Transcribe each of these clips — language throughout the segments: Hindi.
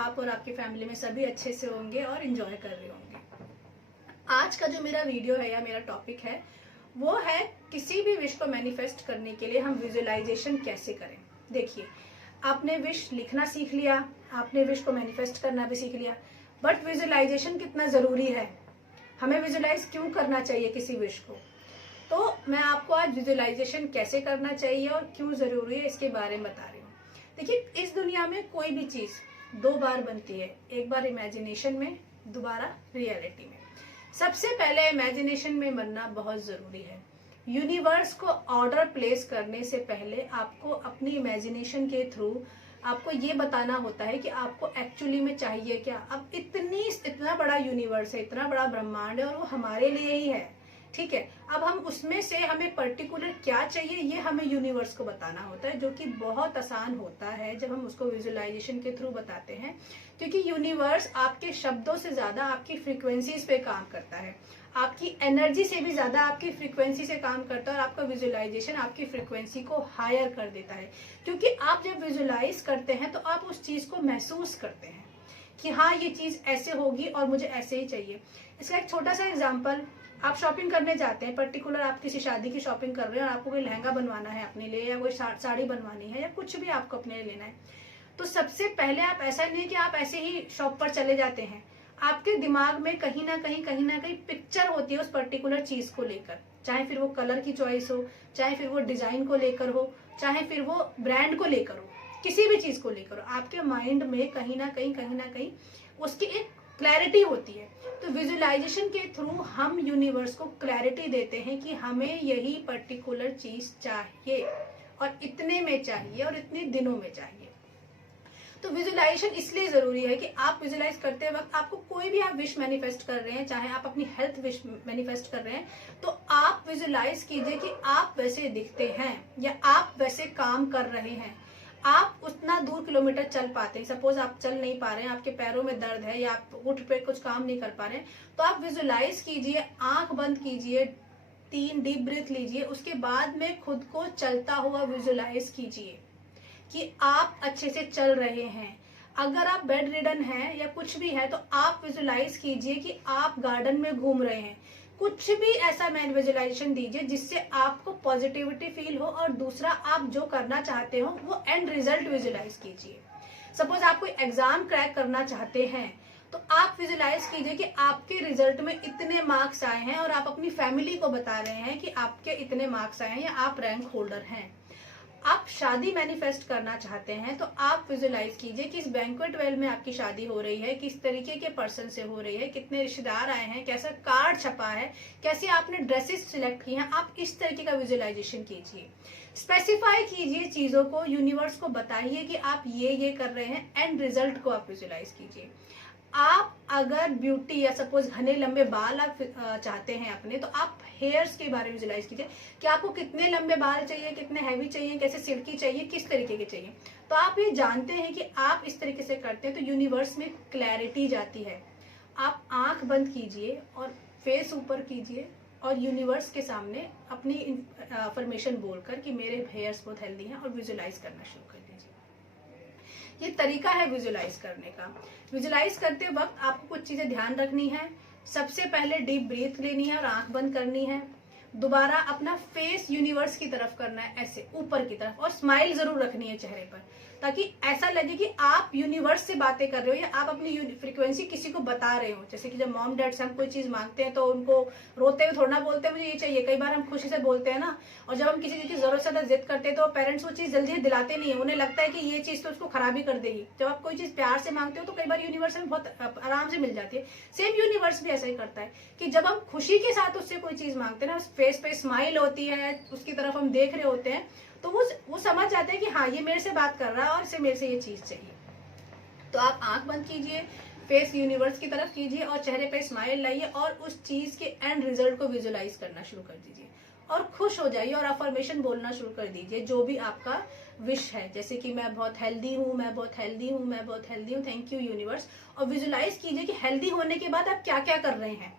आप और आपकी फैमिली में सभी अच्छे से होंगे और एंजॉय कर रहे होंगे। आज का जो मेरा वीडियो है या मेरा टॉपिक है वो है किसी भी विश को मैनिफेस्ट करने के लिए हम विजुअलाइजेशन कैसे करें। देखिए, आपने विश लिखना सीख लिया, आपने विश को मैनिफेस्ट करना भी सीख लिया, बट विजुअलाइजेशन कितना ज़रूरी है, हमें विजुअलाइज क्यों करना चाहिए किसी विश को। तो मैं आपको आज विजुअलाइजेशन कैसे करना चाहिए और क्यों ज़रूरी है इसके बारे में बता रही हूँ। देखिए, इस दुनिया में कोई भी चीज़ दो बार बनती है, एक बार इमेजिनेशन में, दोबारा रियलिटी में। सबसे पहले इमेजिनेशन में बनना बहुत ज़रूरी है। यूनिवर्स को ऑर्डर प्लेस करने से पहले आपको अपनी इमेजिनेशन के थ्रू आपको ये बताना होता है कि आपको एक्चुअली में चाहिए क्या। अब इतना बड़ा यूनिवर्स है, इतना बड़ा ब्रह्मांड है और वो हमारे लिए ही है, ठीक है। अब हम उसमें से हमें पर्टिकुलर क्या चाहिए ये हमें यूनिवर्स को बताना होता है, जो कि बहुत आसान होता है जब हम उसको विजुअलाइजेशन के थ्रू बताते हैं, क्योंकि यूनिवर्स आपके शब्दों से ज्यादा आपकी फ्रीक्वेंसीज पे काम करता है, आपकी एनर्जी से भी ज्यादा आपकी फ्रीक्वेंसी से काम करता है और आपका विजुअलाइजेशन आपकी फ्रीक्वेंसी को हायर कर देता है। क्योंकि आप जब विजुअलाइज करते हैं तो आप उस चीज को महसूस करते हैं कि हाँ, ये चीज ऐसे होगी और मुझे ऐसे ही चाहिए। इसका एक छोटा सा एग्जाम्पल, आप शॉपिंग करने जाते हैं, पर्टिकुलर आप किसी शादी की शॉपिंग कर रहे हैं और आपको कोई लहंगा बनवाना है अपने लिए या कोई साड़ी बनवानी है या कुछ भी आपको अपने लिए लेना है, तो सबसे पहले आप ऐसा नहीं कि आप ऐसे ही शॉप पर चले जाते हैं, आपके दिमाग में कहीं ना कहीं पिक्चर होती है उस पर्टिकुलर चीज को लेकर, चाहे फिर वो कलर की चॉइस हो, चाहे फिर वो डिजाइन को लेकर हो, चाहे फिर वो ब्रांड को लेकर हो, किसी भी चीज को लेकर हो, आपके माइंड में कहीं ना कहीं उसकी एक क्लैरिटी होती है। तो विजुअलाइजेशन के थ्रू हम यूनिवर्स को क्लैरिटी देते हैं कि हमें यही पर्टिकुलर चीज चाहिए और इतने में चाहिए और इतने दिनों में चाहिए। तो विजुअलाइजेशन इसलिए जरूरी है कि आप विजुअलाइज करते वक्त आपको कोई भी आप विश मैनिफेस्ट कर रहे हैं, चाहे आप अपनी हेल्थ विश मैनिफेस्ट कर रहे हैं, तो आप विजुअलाइज कीजिए कि आप वैसे दिखते हैं या आप वैसे काम कर रहे हैं, आप उतना दूर किलोमीटर चल पाते हैं। सपोज आप चल नहीं पा रहे हैं, आपके पैरों में दर्द है या आप उठ पे कुछ काम नहीं कर पा रहे हैं, तो आप विजुअलाइज कीजिए, आंख बंद कीजिए, 3 डीप ब्रीथ लीजिए, उसके बाद में खुद को चलता हुआ विजुअलाइज कीजिए कि आप अच्छे से चल रहे हैं। अगर आप बेड रिडन हैं या कुछ भी है तो आप विजुअलाइज कीजिए कि आप गार्डन में घूम रहे हैं। कुछ भी ऐसा मैन विजुअलाइजेशन दीजिए जिससे आपको पॉजिटिविटी फील हो और दूसरा आप जो करना चाहते हो वो एंड रिजल्ट विजुअलाइज कीजिए। सपोज आप कोई एग्जाम क्रैक करना चाहते हैं तो आप विजुअलाइज कीजिए कि आपके रिजल्ट में इतने मार्क्स आए हैं और आप अपनी फैमिली को बता रहे हैं कि आपके इतने मार्क्स आए हैं या आप रैंक होल्डर हैं। आप शादी मैनिफेस्ट करना चाहते हैं तो आप विजुअलाइज कीजिए कि इस बैंक्वेट हॉल में आपकी शादी हो रही है, किस तरीके के पर्सन से हो रही है, कितने रिश्तेदार आए हैं, कैसा कार्ड छपा है, कैसे आपने ड्रेसेस सिलेक्ट की हैं। आप इस तरीके का विजुअलाइजेशन कीजिए, स्पेसिफाई कीजिए चीजों को, यूनिवर्स को बताइए कि आप ये कर रहे हैं, एंड रिजल्ट को आप विजुअलाइज कीजिए। आप अगर ब्यूटी या सपोज घने लंबे बाल आप चाहते हैं अपने, तो आप हेयर्स के बारे में विजुअलाइज कीजिए कि आपको कितने लंबे बाल चाहिए, कितने हैवी चाहिए, कैसे सिल्की चाहिए, किस तरीके के चाहिए। तो आप ये जानते हैं कि आप इस तरीके से करते हैं तो यूनिवर्स में क्लैरिटी जाती है। आप आंख बंद कीजिए और फेस ऊपर कीजिए और यूनिवर्स के सामने अपनी इंफॉर्मेशन बोलकर कि मेरे हेयर्स बहुत हेल्दी हैं और विजुअलाइज करना शुरू कर दीजिए। ये तरीका है विजुअलाइज करने का। विजुअलाइज करते वक्त आपको कुछ चीजें ध्यान रखनी है। सबसे पहले डीप ब्रीथ लेनी है और आंख बंद करनी है। दोबारा अपना फेस यूनिवर्स की तरफ करना है, ऐसे ऊपर की तरफ, और स्माइल जरूर रखनी है चेहरे पर, ताकि ऐसा लगे कि आप यूनिवर्स से बातें कर रहे हो या आप अपनी फ्रीक्वेंसी किसी को बता रहे हो। जैसे कि जब मॉम डैड से हम कोई चीज मांगते हैं तो उनको रोते हुए थोड़ा ना बोलते हैं मुझे ये चाहिए, कई बार हम खुशी से बोलते हैं ना। और जब हम किसी चीज की जरूरत से जिद करते हैं तो पेरेंट्स वो चीज जल्दी दिलाते नहीं है, उन्हें लगता है कि ये चीज तो उसको खराबी कर देगी। जब आप कोई चीज प्यार से मांगते हो तो कई बार यूनिवर्स में बहुत आराम से मिल जाती है। सेम यूनिवर्स भी ऐसा ही करता है कि जब हम खुशी के साथ उससे कोई चीज मांगते हैं ना, फेस पे स्माइल होती है, उसकी तरफ हम देख रहे होते हैं, तो वो समझ जाते हैं कि हाँ, ये मेरे से बात कर रहा है और इसे मेरे से ये चीज चाहिए। तो आप आंख बंद कीजिए, फेस यूनिवर्स की तरफ कीजिए और चेहरे पे स्माइल लाइए और उस चीज के एंड रिजल्ट को विजुअलाइज करना शुरू कर दीजिए और खुश हो जाइए और अफर्मेशन बोलना शुरू कर दीजिए जो भी आपका विश है। जैसे कि मैं बहुत हेल्दी हूँ, मैं बहुत हेल्दी हूँ, मैं बहुत हेल्दी हूँ, थैंक यू यूनिवर्स। और विजुअलाइज कीजिए कि हेल्दी होने के बाद आप क्या क्या कर रहे हैं।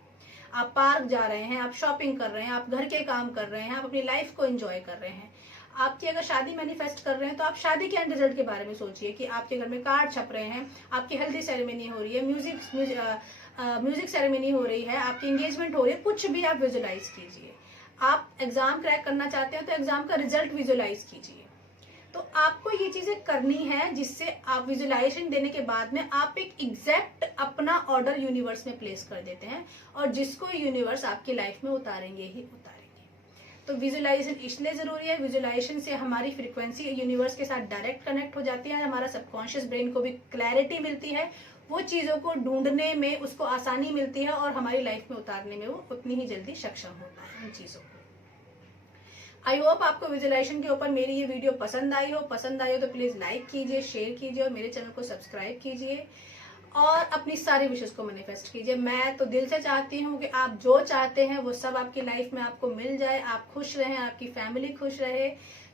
आप पार्क जा रहे हैं, आप शॉपिंग कर रहे हैं, आप घर के काम कर रहे हैं, आप अपनी लाइफ को एंजॉय कर रहे हैं, आपकी अगर शादी मैनिफेस्ट कर रहे हैं तो आप शादी के एंड रिजल्ट के बारे में सोचिए कि आपके घर में कार्ड छप रहे हैं, आपकी हल्दी सेरेमनी हो रही है, म्यूजिक सेरेमनी हो रही है, आपकी एंगेजमेंट हो रही है, कुछ भी आप विजुलाइज कीजिए। आप एग्जाम क्रैक करना चाहते हैं तो एग्जाम का रिजल्ट विजुलाइज कीजिए। तो आपको ये चीजें करनी है जिससे आप विजुलाइजेशन देने के बाद में आप एक एग्जैक्ट अपना ऑर्डर यूनिवर्स में प्लेस कर देते हैं और जिसको यूनिवर्स आपकी लाइफ में उतारेंगे ही उतारेंगे। तो विजुलाइजेशन इसलिए जरूरी है, विजुलाइजेशन से हमारी फ्रीक्वेंसी यूनिवर्स के साथ डायरेक्ट कनेक्ट हो जाती है, हमारा सबकॉन्शियस ब्रेन को भी क्लैरिटी मिलती है, वो चीजों को ढूंढने में उसको आसानी मिलती है और हमारी लाइफ में उतारने में वो उतनी ही जल्दी सक्षम होता है उन चीजों को। आई होप आपको विजुलाइजेशन के ऊपर मेरी ये वीडियो पसंद आई हो तो प्लीज लाइक कीजिए, शेयर कीजिए और मेरे चैनल को सब्सक्राइब कीजिए और अपनी सारी विशेष को मैनिफेस्ट कीजिए। मैं तो दिल से चाहती हूँ कि आप जो चाहते हैं वो सब आपकी लाइफ में आपको मिल जाए, आप खुश रहें, आपकी फैमिली खुश रहे,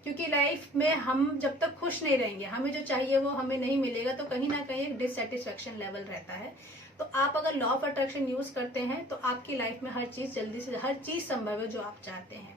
क्योंकि लाइफ में हम जब तक खुश नहीं रहेंगे, हमें जो चाहिए वो हमें नहीं मिलेगा, तो कहीं ना कहीं एक डिससेटिस्फेक्शन लेवल रहता है। तो आप अगर लॉ ऑफ अट्रैक्शन यूज करते हैं तो आपकी लाइफ में हर चीज जल्दी से हर चीज संभव है जो आप चाहते हैं।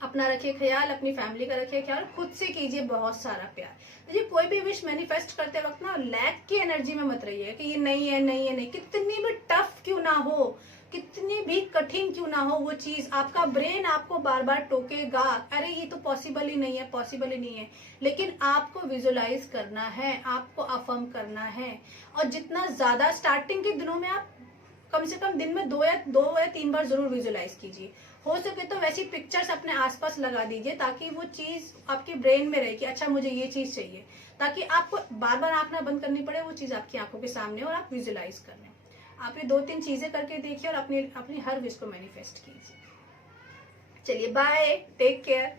अपना रखिए ख्याल, अपनी फैमिली का रखिए ख्याल, खुद से कीजिए बहुत सारा प्यार। देखिए कोई भी विश मैनिफेस्ट करते वक्त ना लैक की एनर्जी में मत रहिए कि ये नहीं है नहीं है नहीं, कितनी भी टफ क्यों ना हो, कितनी भी कठिन क्यों ना हो वो चीज, आपका ब्रेन आपको बार बार टोकेगा, अरे ये तो पॉसिबल ही नहीं है, पॉसिबल ही नहीं है, लेकिन आपको विजुलाइज करना है, आपको अफर्म करना है। और जितना ज्यादा स्टार्टिंग के दिनों में आप कम से कम दिन में दो या तीन बार जरूर विजुलाइज कीजिए। हो सके तो वैसी पिक्चर्स अपने आसपास लगा दीजिए ताकि वो चीज आपके ब्रेन में रहे कि अच्छा मुझे ये चीज चाहिए, ताकि आपको बार बार आंख ना बंद करनी पड़े, वो चीज आपकी आंखों के सामने और आप विजुलाइज कर लें। आप ये 2-3 चीजें करके देखिए और अपनी हर विश को मैनिफेस्ट कीजिए। चलिए बाय, टेक केयर।